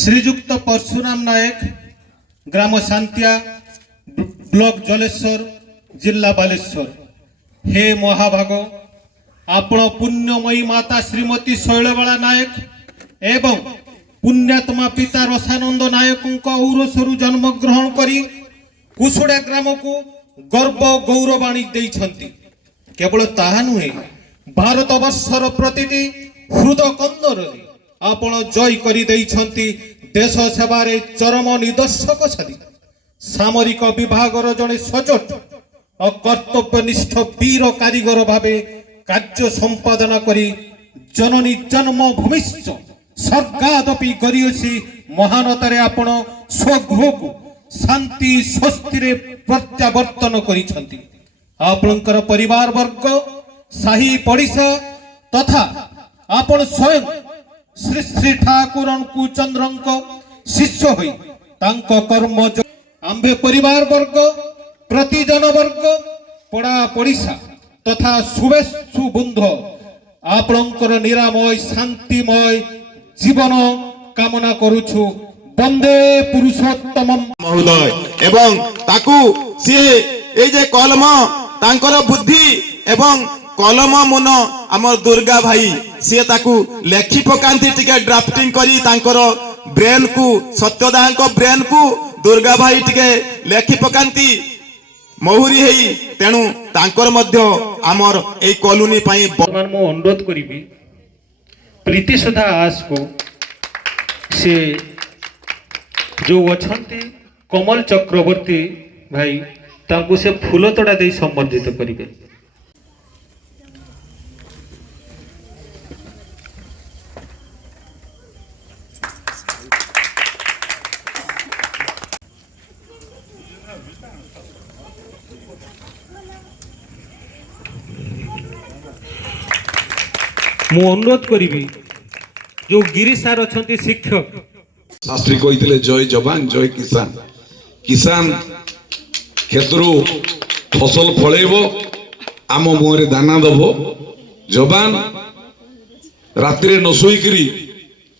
श्रीजुक्त परशुराम नायक ग्राम शांतिया block Jaleshwar जिला बालेश्वर। हे महाभाग आपण पुण्यमयी माता श्रीमती शैलबाला नायक एवं पुण्यात्मा पिता रसानंद नायक औरसरु जन्म ग्रहण करी कुसुड़ा ग्राम को गर्व गौरवाणी देइछंती। केवल ताहा नुहे भारत वर्षर प्रतिटी हृदय कंदर आपण जय करी देइछंती। देश सेवारे चरम निदर्शक छथि। सामरिक विभागर जड़े सजट और कर्तव्यनिष्ठ वीर कारीगर भावे कार्य संपादन करी जननी जन्म भूमिश्च स्वर्गादपि गरियसी महानतारे आपण स्वगृह को शांति स्वस्ति प्रत्यावर्तन करिछंती। आपणकर परिवार वर्ग साही पड़िशा तथा आपण स्वयं श्री श्री ठाकुरन को चंद्रंक शिष्य होई तांको कर्म आंबे परिवार वर्ग प्रतिजन वर्ग पड़ा पड़िशा तथा शुभेच्छु बंध आपणकर निरामय शांतिमय जीवन कामना करुछु। वंदे पुरुषोत्तम महोदय एवं ताकू सी ए जे कलम तांकर बुद्धि एवं कलम मन आम दुर्गा भाई सी ताकू लेखि पकांती टिके ड्राफ्टिंग करी तांकर ब्रेन को सत्यदान को ब्रेन को दुर्गा भाई टिके लेखि पकांती महुरी हेई तेणु तांकर मध्य आमर ए कॉलोनी पई मो अनुरोध करिबी प्रीति सुधा आस को से जो अछंती कमल चक्रवर्ती भाई तांको से फूल तोड़ा दे संबंधित करिबे। मु अनुरोध करी जो गिरी सार अच्छा शिक्षक शास्त्री कही जय जवान जय किसान। किसान क्षेत्रु फसल फलैब आम मुहरे दाना दब। जवान राति न शोकरी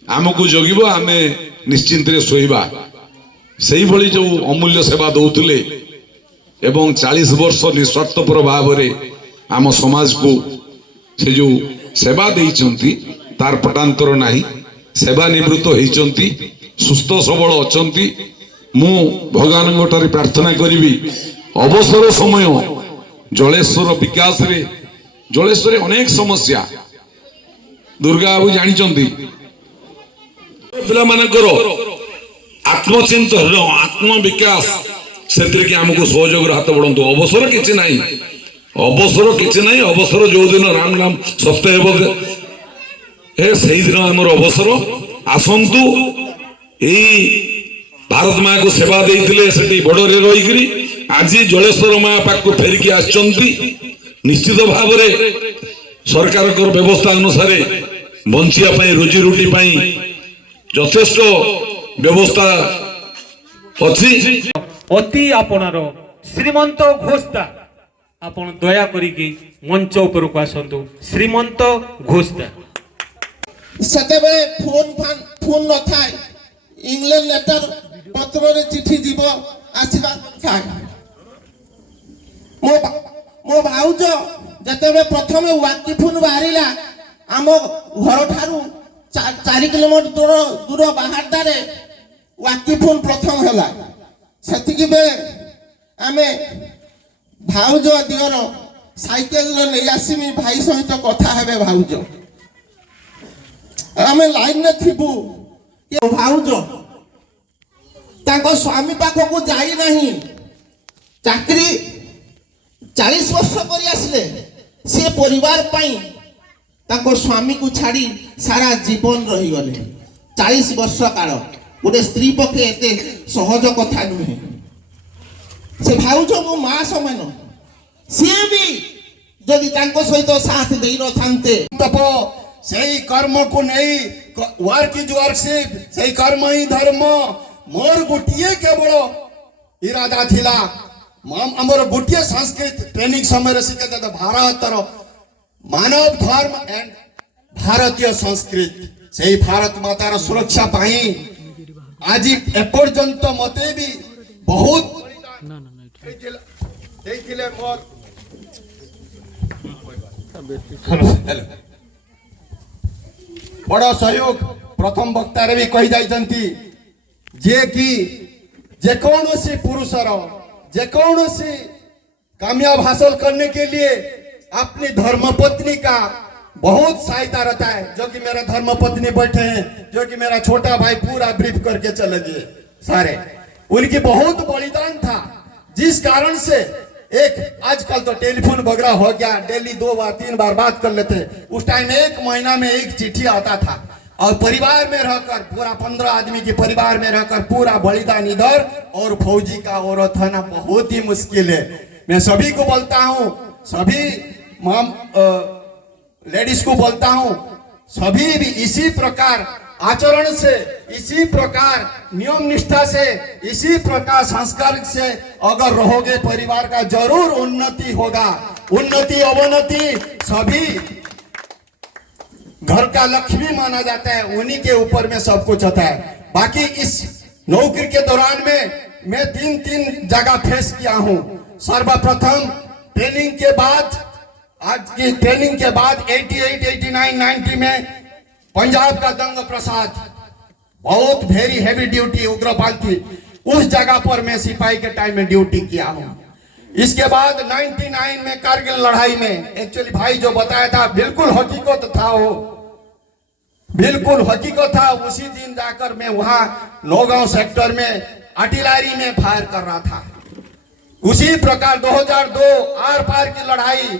आमको जगिब आमे निश्चिंत शोइबा। से भली जो अमूल्य सेवा दौले एवं 40 वर्ष निस्वार्थपर भाव आम समाज को से जो सेवा देइचंती तार पटांतर नाही। सेवा निवृत्त होइचंती सुस्थ सबल अचंती। मु भगवान गोटारे प्रार्थना करिवि अवसर समय जलेश्वर विकास रे जलेश्वर अनेक समस्या दुर्गा बाबू जानिचंती। पिला मानकर आत्मचिंतन आत्म विकास सेतिर के हमको सहयोग हाथ बढ़ंतु। अवसर किछि नाही अवसर किछि नाही। अवसर जो दिन राम नाम सत्य हे सही दिन आमर अवसर आसंतु एई भारत माँ को सेवा देइथिले सेठी बड़रे रहिकरी आज जलेश्वर माँ पाक को फेरिकी आछंती। निश्चित भाव रे सरकार कर व्यवस्था अनुसार बंचिया पई रोजी रोटी पई यथेष्ट व्यवस्था अछि। अति आपनार श्रीमंत घोषदा आपण दया करिकी मंच ऊपर को आसंतु। श्रीमंत घोषदा सतेबे फोन न थाय इंग्लैंड लेटर पत्र रे चिठी जीव आसीबा थाय। मो भाउज जतेबे प्रथमे वाकी फोन बाहरिला आम घर ठारू 4 किलोमीटर दूर बाहारदारे वाकी फोन प्रथम हैला। सेतिकी बेले आमे भाउज दिगर साइकेल नहीं आसमी भाई सहित कथा हेबे। भाउज आमे लाइन में थिबू भाउज ताको स्वामी पाखो को जाई नहीं। चाकरी 40 वर्ष करी आसले से परिवार पाई ताको स्वामी को छाड़ी सारा जीवन रही गले। 40 वर्ष काल गोटे स्त्री पक्षे एते सहज कथा नुहे। से भाउज मो माँ समान सी भी जदि तांको सहित साथ दे न थांते तप से कर्म को नहीं वर्क इज वर्कशिप से कर्म ही धर्म मोर गोटिए केवल इरादा थिला। हमर गोटिए संस्कृत ट्रेनिंग समय शिखे भारतर मानव धर्म एंड भारतीय संस्कृत से भारत मातार सुरक्षा पाई आज एपर्यंत मते भी बहुत हेलो बड़ सहयोग प्रथम वक्तार भी कही जाइछन्ति जे कि जेकोसी पुरुषर जेकोसी कामयाब हासिल करने के लिए अपनी धर्मपत्नी का बहुत सहायता रहता है, जो कि मेरा धर्मपत्नी बैठे हैं, जो कि मेरा छोटा भाई पूरा ब्रीफ करके चले गए सारे, उनकी बहुत बलिदान था, जिस कारण से एक आजकल तो टेलीफोन वगैरह हो गया, डेली 2 बार 3 बार बात कर लेते, उस टाइम 1 महीना में 1 चिट्ठी आता था, और परिवार में रहकर पूरा 15 आदमी के परिवार में रहकर पूरा बलिदान इधर और फौजी का औरत होना बहुत ही मुश्किल है। मैं सभी को बोलता हूँ, सभी लेडीज को बोलता हूँ, सभी भी इसी प्रकार आचरण से, इसी प्रकार नियम निष्ठा से, इसी प्रकार संस्कार से अगर रहोगे परिवार का जरूर उन्नति होगा। उन्नति अवनति सभी घर का लक्ष्मी माना जाता है, उन्हीं के ऊपर में सब कुछ होता है। बाकी इस नौकरी के दौरान में मैं 3 जगह फेस किया हूँ। सर्वप्रथम ट्रेनिंग के बाद, आज की ट्रेनिंग के बाद 88, 89, 90 में पंजाब का दंग प्रसाद, बहुत वेरी हैवी ड्यूटी उग्रपंथी, उस जगह पर मैं सिपाही के टाइम में ड्यूटी किया हूँ। इसके बाद 99 में कारगिल लड़ाई में, एक्चुअली भाई जो बताया था बिल्कुल हकीकत था, वो बिल्कुल हकीकत था। उसी दिन जाकर मैं वहां नौगांव सेक्टर में आर्टिलरी में फायर कर रहा था। उसी प्रकार 2002 आर पार की लड़ाई,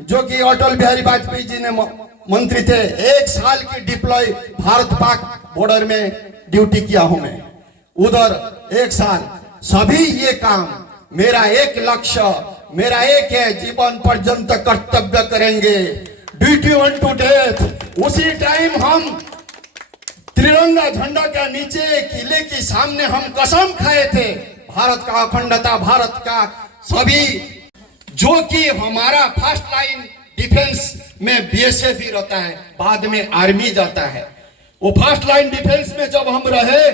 जो कि अटल बिहारी वाजपेयी जी ने मंत्री थे, 1 साल की डिप्लॉय भारत पाक बॉर्डर में ड्यूटी किया हूं मैं, उधर 1 साल। सभी ये काम, मेरा एक लक्ष्य, मेरा एक है, जीवन पर्यंत कर्तव्य करेंगे, ड्यूटी ऑन टू डेथ। उसी टाइम हम तिरंगा झंडा के नीचे किले के सामने हम कसम खाए थे, भारत का अखंडता, भारत का सभी, जो कि हमारा फर्स्ट लाइन डिफेंस में बीएसएफ भी रहता है, बाद में आर्मी जाता है। वो फर्स्ट लाइन डिफेंस में जब हम रहे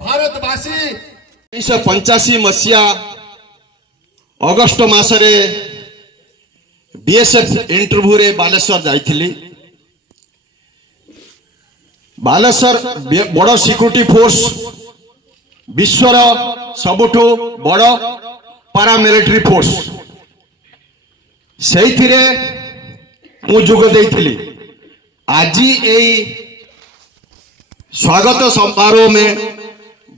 भारतवासी 1985 मसीहा अगस्ट मासरे बीएसएफ इंटरव्यू रे बालेश्वर जाइथिली। बालेश्वर बड़ सिक्यूरिटी फोर्स, विश्वर सबुठु बड़ पारामिलिटरी फोर्स, सेइथिरे मु जोग देइथिली। आजी एई स्वागत समारोह में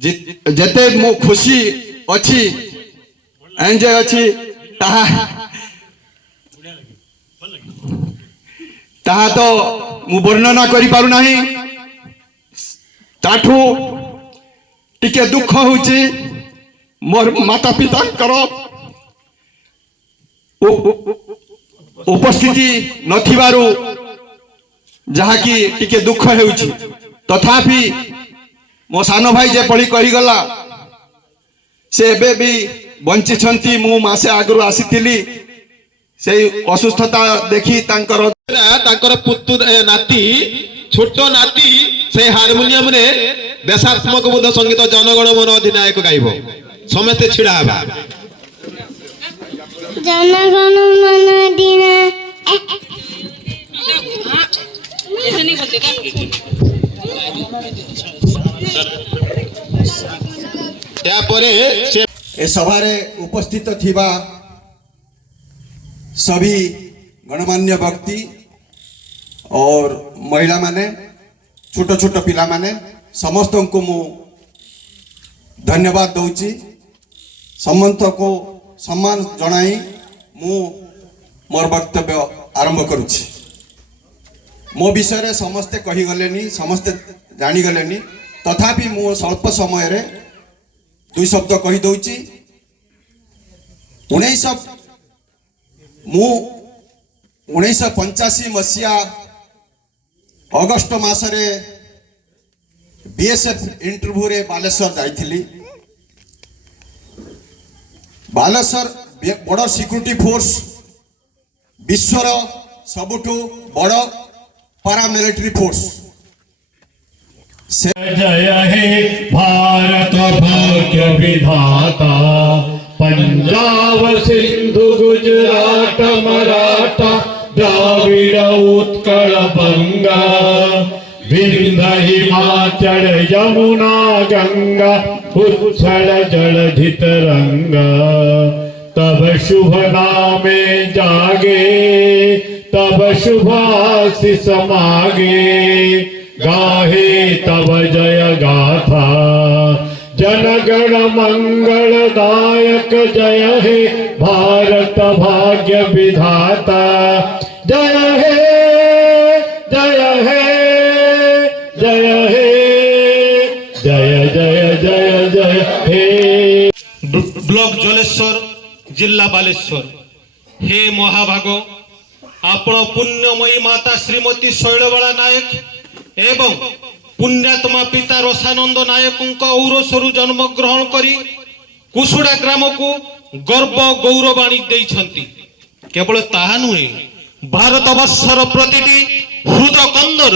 जेते मु खुशी अछि, एंजॉय अछि, ताहा तो मु वर्णना करि पारु नाही। ताठू टिके दुख होउछि मोर माता पिता करो उपस्थिति नथिबारु, जहा कि टिके दुख हेउछि। तथापि मो सानो भाई जे पढ़ी कही गला, से एबे भी बंची छंती। मु मासे आगरु आसीथिली, से असुस्थता देखी तांकर पुत्र नाती, छोट नाती से हारमोनियम रे देशात्मक बोध संगीत जनगण मन अधिनायक गाइब। समस्ते छिड़ा हबा। जनगण मन अधिनायक ए सभारे उपस्थित थिबा सभी गणमान्य व्यक्ति और महिला माने, छोट छोट पिला माने, समस्त को मु धन्यवाद दउची। समस्त को सम्मान जनाई मु मोर वक्तव्य आरंभ करुची। मो विषय समस्ते कही गलेनी, समस्ते जानी गलेनी, तथापि मु स्वल्प समय रे 2 शब्द कही दउची। 1985 मसीहा अगस्ट मासरे बीएसएफ इंटरव्यू रे बालेश्वर जाइथिली। बालेश्वर बड़ सिक्यूरिटी फोर्स, विश्वर सबुठु बड़ पारामिलिटरी फोर्स। जय हे भारत। भाग्य विधाता पंजाब सिंधु गुजरात मराठा द्राविड़ उत्कल बंगा विंध्य हिमाचल यमुना गंगा उच्छल जलधि तरंगा तब शुभ नामे जागे तब शुभाशिष मागे गाहे तब जय गाथा जनगण मंगलदायक जय हे भारत भाग्य विधाता जय हे जय हे जय हे जय जय जय जय हे। ब्लॉक जलेश्वर जिल्ला बालेश्वर हे महाभाग आपण पुण्यमयी माता श्रीमती शैलबाला नायक एवं पुण्यात्मा पिता रसानंद नायक औरसरु जन्म ग्रहण करी कुसुड़ा ग्राम को गर्व गौरव आनी देइछंती। केवल ताहा नुहे भारत वर्षर प्रतिटी हृद कंदर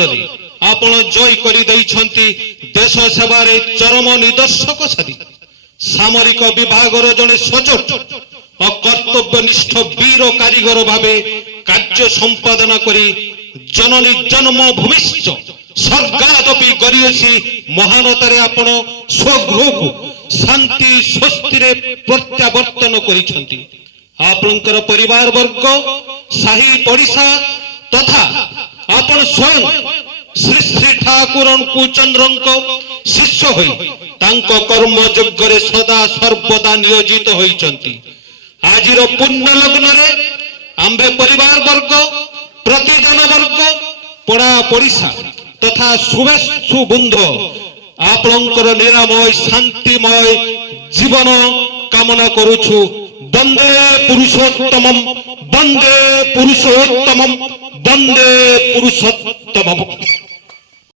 आपण जय करी देइछंती देश सेवार चरम निदर्शक साधी सामरिक विभागर जड़े सजोट और कर्तव्यनिष्ठ वीर कारीगर भावे कार्य संपादन करी जननी जन्मभूमिश्च स्वर्गादपि गरियसी महानतारे आपण स्वगृह को शांति स्वस्ति रे प्रत्यावर्तन करिसंती। आपणकर परिवार वर्ग साही पड़िशा तथा आपण स्वयं श्री श्री ठाकुरन को चंद्रंक शिष्य होई तांको कर्म यज्ञ सदा सर्वदा नियोजित होइचंती। आजिर पुण्य लग्न रे आंबे परिवार वर्ग प्रतिजन वर्ग पड़ा पड़िशा तथा शुभेच्छु बृंद आपणकर निरामय शांतिमय जीवन कामना करुछु। वंदे पुरुषोत्तमम वंदे पुरुषोत्तमम वंदे पुरुषोत्तमम।